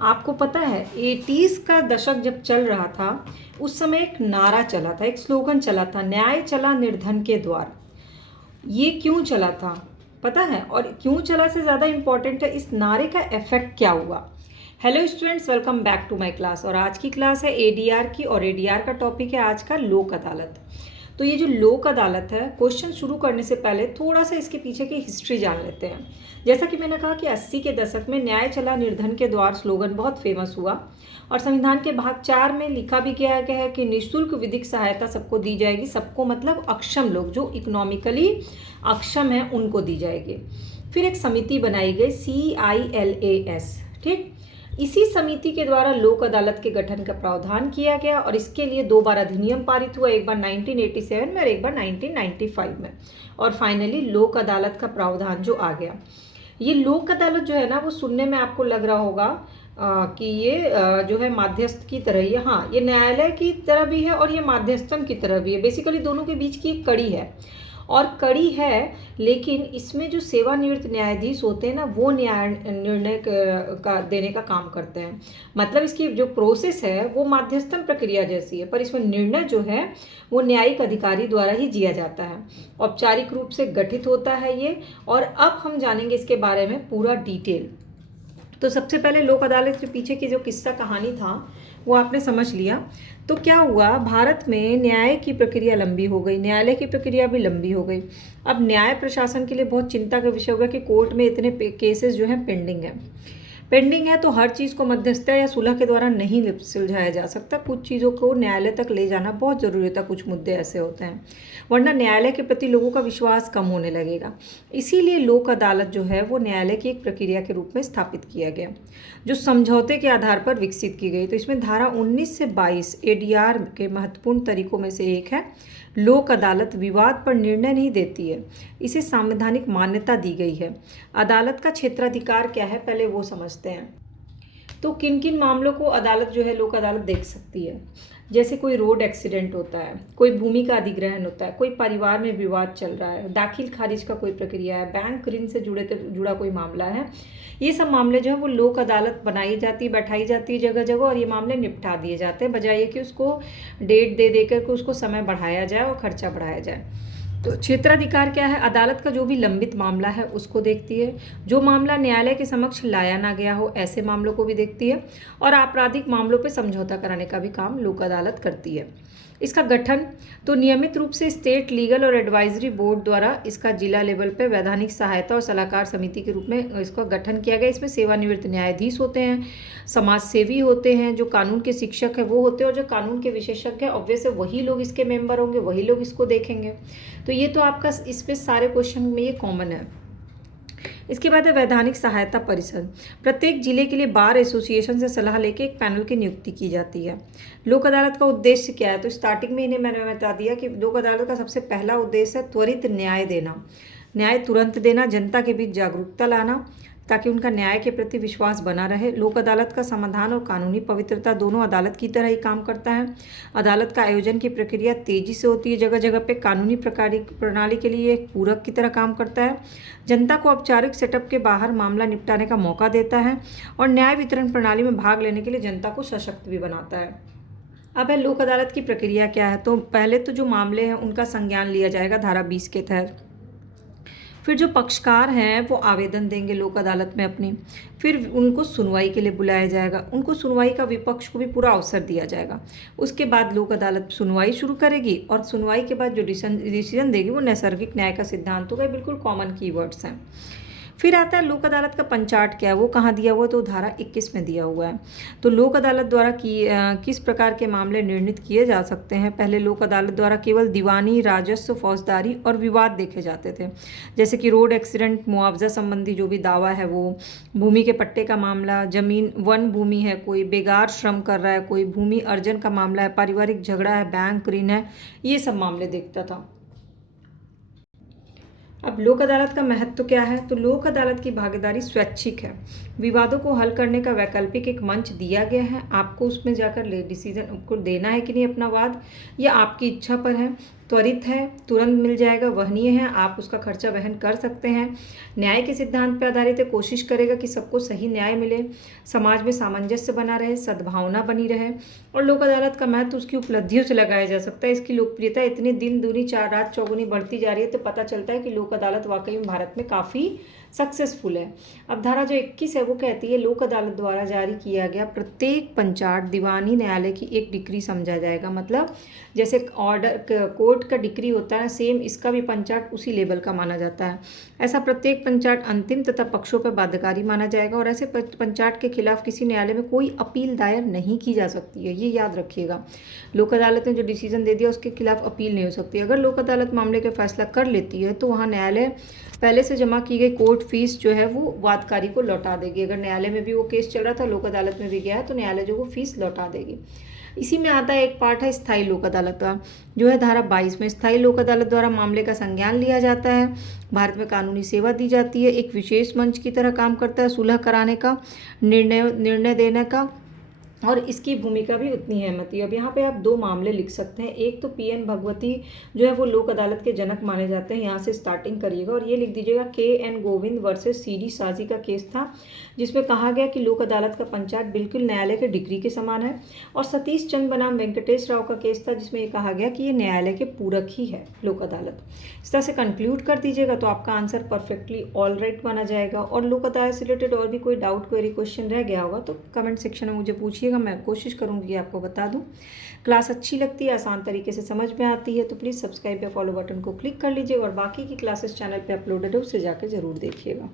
आपको पता है 80s का दशक जब चल रहा था, उस समय एक नारा चला था, एक स्लोगन चला था, न्याय चला निर्धन के द्वार। ये क्यों चला था पता है? और क्यों चला से ज़्यादा इम्पॉर्टेंट है इस नारे का इफेक्ट क्या हुआ। Hello students, welcome back to my class. और आज की क्लास है एडीआर की, और एडीआर का टॉपिक है आज का लोक अदालत। तो ये जो लोक अदालत है, क्वेश्चन शुरू करने से पहले थोड़ा सा इसके पीछे की हिस्ट्री जान लेते हैं। जैसा कि मैंने कहा कि 80 के दशक में न्याय चला निर्धन के द्वार स्लोगन बहुत फेमस हुआ, और संविधान के भाग 4 में लिखा भी गया है कि निःशुल्क विधिक सहायता सबको दी जाएगी। सबको मतलब अक्षम लोग, जो इकोनॉमिकली अक्षम है, उनको दी जाएगी। फिर एक समिति बनाई गई CILAS, ठीक। इसी समिति के द्वारा लोक अदालत के गठन का प्रावधान किया गया, और इसके लिए 2 बार अधिनियम पारित हुआ, एक बार 1987 में और एक बार 1995 में। और फाइनली लोक अदालत का प्रावधान जो आ गया। ये लोक अदालत जो है ना, वो सुनने में आपको लग रहा होगा कि ये जो है माध्यस्थ की तरह ही है। हाँ, ये न्यायालय की तरह भी है और ये माध्यस्थन की तरह भी है। बेसिकली दोनों के बीच की एक कड़ी है, और कड़ी है, लेकिन इसमें जो सेवानिवृत्त न्यायाधीश होते हैं ना, वो निर्णय का देने का काम करते हैं। मतलब इसकी जो प्रोसेस है वो माध्यस्थन प्रक्रिया जैसी है, पर इसमें निर्णय जो है वो न्यायिक अधिकारी द्वारा ही दिया जाता है। औपचारिक रूप से गठित होता है ये। और अब हम जानेंगे इसके बारे में पूरा डिटेल। तो सबसे पहले लोक अदालत के पीछे की जो किस्सा कहानी था वो आपने समझ लिया। तो क्या हुआ, भारत में न्याय की प्रक्रिया लंबी हो गई, न्यायालय की प्रक्रिया भी लंबी हो गई। अब न्याय प्रशासन के लिए बहुत चिंता का विषय हो गया कि कोर्ट में इतने केसेस जो हैं पेंडिंग है, तो हर चीज़ को मध्यस्थता या सुलह के द्वारा नहीं सुलझाया जा सकता। कुछ चीज़ों को न्यायालय तक ले जाना बहुत ज़रूरी होता है। कुछ मुद्दे ऐसे होते हैं, वरना न्यायालय के प्रति लोगों का विश्वास कम होने लगेगा। इसीलिए लोक अदालत जो है वो न्यायालय की एक प्रक्रिया के रूप में स्थापित किया गया, जो समझौते के आधार पर विकसित की गई। तो इसमें धारा 19 से 22 एडीआर के महत्वपूर्ण तरीकों में से एक है। लोक अदालत विवाद पर निर्णय नहीं देती है, इसे संवैधानिक मान्यता दी गई है। अदालत का क्षेत्राधिकार क्या है, पहले वो समझते हैं। तो किन किन मामलों को अदालत जो है लोक अदालत देख सकती है? जैसे कोई रोड एक्सीडेंट होता है, कोई भूमि का अधिग्रहण होता है, कोई परिवार में विवाद चल रहा है, दाखिल खारिज का कोई प्रक्रिया है, बैंक ऋण से जुड़ा कोई मामला है। ये सब मामले जो है वो लोक अदालत बनाई जाती है, बैठाई जाती है जगह जगह, और ये मामले निपटा दिए जाते हैं, बजाय कि उसको डेट दे देकर के उसको समय बढ़ाया जाए और खर्चा बढ़ाया जाए। तो क्षेत्राधिकार क्या है? अदालत का जो भी लंबित मामला है उसको देखती है, जो मामला न्यायालय के समक्ष लाया ना गया हो ऐसे मामलों को भी देखती है, और आपराधिक मामलों पर समझौता कराने का भी काम लोक अदालत करती है। इसका गठन तो नियमित रूप से स्टेट लीगल और एडवाइजरी बोर्ड द्वारा इसका जिला लेवल पर वैधानिक सहायता और सलाहकार समिति के रूप में इसका गठन किया गया। इसमें सेवानिवृत्त न्यायाधीश होते हैं, समाज सेवी होते हैं, जो कानून के शिक्षक है वो होते हैं, और जो कानून के विशेषज्ञ हैं ऑब्वियस वही लोग इसके मेंबर होंगे, वही लोग इसको देखेंगे। तो ये तो आपका इसमें सारे क्वेश्चन में ये कॉमन है। इसके बाद है वैधानिक सहायता परिषद। प्रत्येक जिले के लिए बार एसोसिएशन से सलाह लेके एक पैनल की नियुक्ति की जाती है। लोक अदालत का उद्देश्य क्या है? तो स्टार्टिंग में इन्हें मैंने बता दिया कि लोक अदालत का सबसे पहला उद्देश्य है त्वरित न्याय देना, न्याय तुरंत देना, जनता के बीच जागरूकता लाना ताकि उनका न्याय के प्रति विश्वास बना रहे। लोक अदालत का समाधान और कानूनी पवित्रता दोनों अदालत की तरह ही काम करता है। अदालत का आयोजन की प्रक्रिया तेजी से होती है, जगह जगह पे कानूनी प्रणाली के लिए एक पूरक की तरह काम करता है। जनता को औपचारिक सेटअप के बाहर मामला निपटाने का मौका देता है, और न्याय वितरण प्रणाली में भाग लेने के लिए जनता को सशक्त भी बनाता है। अब है लोक अदालत की प्रक्रिया क्या है। तो पहले तो जो मामले हैं उनका संज्ञान लिया जाएगा धारा 20 के तहत। फिर जो पक्षकार हैं वो आवेदन देंगे लोक अदालत में अपनी, फिर उनको सुनवाई के लिए बुलाया जाएगा, उनको सुनवाई का विपक्ष को भी पूरा अवसर दिया जाएगा। उसके बाद लोक अदालत सुनवाई शुरू करेगी, और सुनवाई के बाद जो डिसीजन देगी वो नैसर्गिक न्याय का सिद्धांत होगा। बिल्कुल कॉमन कीवर्ड्स हैं। फिर आता है लोक अदालत का पंचाट क्या है, वो कहाँ दिया हुआ है? तो धारा 21 में दिया हुआ है। तो लोक अदालत द्वारा किस प्रकार के मामले निर्णित किए जा सकते हैं? पहले लोक अदालत द्वारा केवल दीवानी, राजस्व, फौजदारी और विवाद देखे जाते थे, जैसे कि रोड एक्सीडेंट, मुआवजा संबंधी जो भी दावा है वो, भूमि के पट्टे का मामला, जमीन वन भूमि है, कोई बेगार श्रम कर रहा है, कोई भूमि अर्जन का मामला है, पारिवारिक झगड़ा है, बैंक ऋण है, ये सब मामले देखता था। अब लोक अदालत का महत्व क्या है? तो लोक अदालत की भागीदारी स्वैच्छिक है, विवादों को हल करने का वैकल्पिक एक मंच दिया गया है, आपको उसमें जाकर डिसीजन को देना है कि नहीं अपना वाद, या आपकी इच्छा पर है। त्वरित है, तुरंत मिल जाएगा, वहनीय है, आप उसका खर्चा वहन कर सकते हैं। न्याय के सिद्धांत पर आधारित है, कोशिश करेगा कि सबको सही न्याय मिले, समाज में सामंजस्य बना रहे, सद्भावना बनी रहे। और लोक अदालत का महत्व उसकी उपलब्धियों से लगाया जा सकता है। इसकी लोकप्रियता इतनी दिन दूनी चार रात चौगुनी बढ़ती जा रही है, तो पता चलता है कि लोक अदालत वाकई में भारत में काफ़ी सक्सेसफुल है। अब धारा जो 21 है वो कहती है, लोक अदालत द्वारा जारी किया गया प्रत्येक पंचाट दीवानी न्यायालय की एक डिक्री समझा जाएगा। मतलब जैसे ऑर्डर कोर्ट का डिक्री होता है, सेम इसका भी पंचाट उसी लेवल का माना जाता है। ऐसा प्रत्येक पंचाट अंतिम तथा पक्षों पर बाध्यकारी माना जाएगा, और ऐसे पंचाट के खिलाफ किसी न्यायालय में कोई अपील दायर नहीं की जा सकती है। ये याद रखिएगा, लोक अदालत ने जो डिसीजन दे दिया उसके खिलाफ अपील नहीं हो सकती। अगर लोक अदालत मामले का फैसला कर लेती है तो वहाँ न्यायालय पहले से जमा की गई कोर्ट फीस जो है वो वादकारी को लौटा देगी। अगर न्यायालय में भी वो केस चल रहा था, लोक अदालत में भी गया है, तो न्यायालय जो वो फीस लौटा देगी। इसी में आता है एक पार्ट है स्थायी लोक अदालत का, जो है धारा 22 में। स्थायी लोक अदालत द्वारा मामले का संज्ञान लिया जाता है, भारत में कानूनी सेवा दी जाती है, एक विशेष मंच की तरह काम करता है, सुलह कराने का, निर्णय देने का, और इसकी भूमिका भी उतनी है अहमति। अब यहाँ पे आप दो मामले लिख सकते हैं। एक तो PN भगवती जो है वो लोक अदालत के जनक माने जाते हैं, यहाँ से स्टार्टिंग करिएगा, और ये लिख दीजिएगा KN गोविंद वर्सेस CD साजी का केस था, जिसमें कहा गया कि लोक अदालत का पंचाट बिल्कुल न्यायालय के डिग्री के समान है। और सतीश चंद बनाम वेंकटेश राव का केस था, जिसमें ये कहा गया कि ये न्यायालय के पूरक ही है लोक अदालत। इस तरह से कंक्लूड कर दीजिएगा तो आपका आंसर परफेक्टली ऑल राइट माना जाएगा। और लोक अदालत से रिलेटेड और भी कोई डाउट क्वेरी क्वेश्चन रह गया होगा तो कमेंट सेक्शन में मुझे पूछिएगा, मैं कोशिश करूंगी कि आपको बता दूं। क्लास अच्छी लगती है, आसान तरीके से समझ में आती है, तो प्लीज़ सब्सक्राइब या फॉलो बटन को क्लिक कर लीजिएगा, और बाकी की क्लासेस चैनल पे अपलोडेड है, उससे जाकर ज़रूर देखिएगा।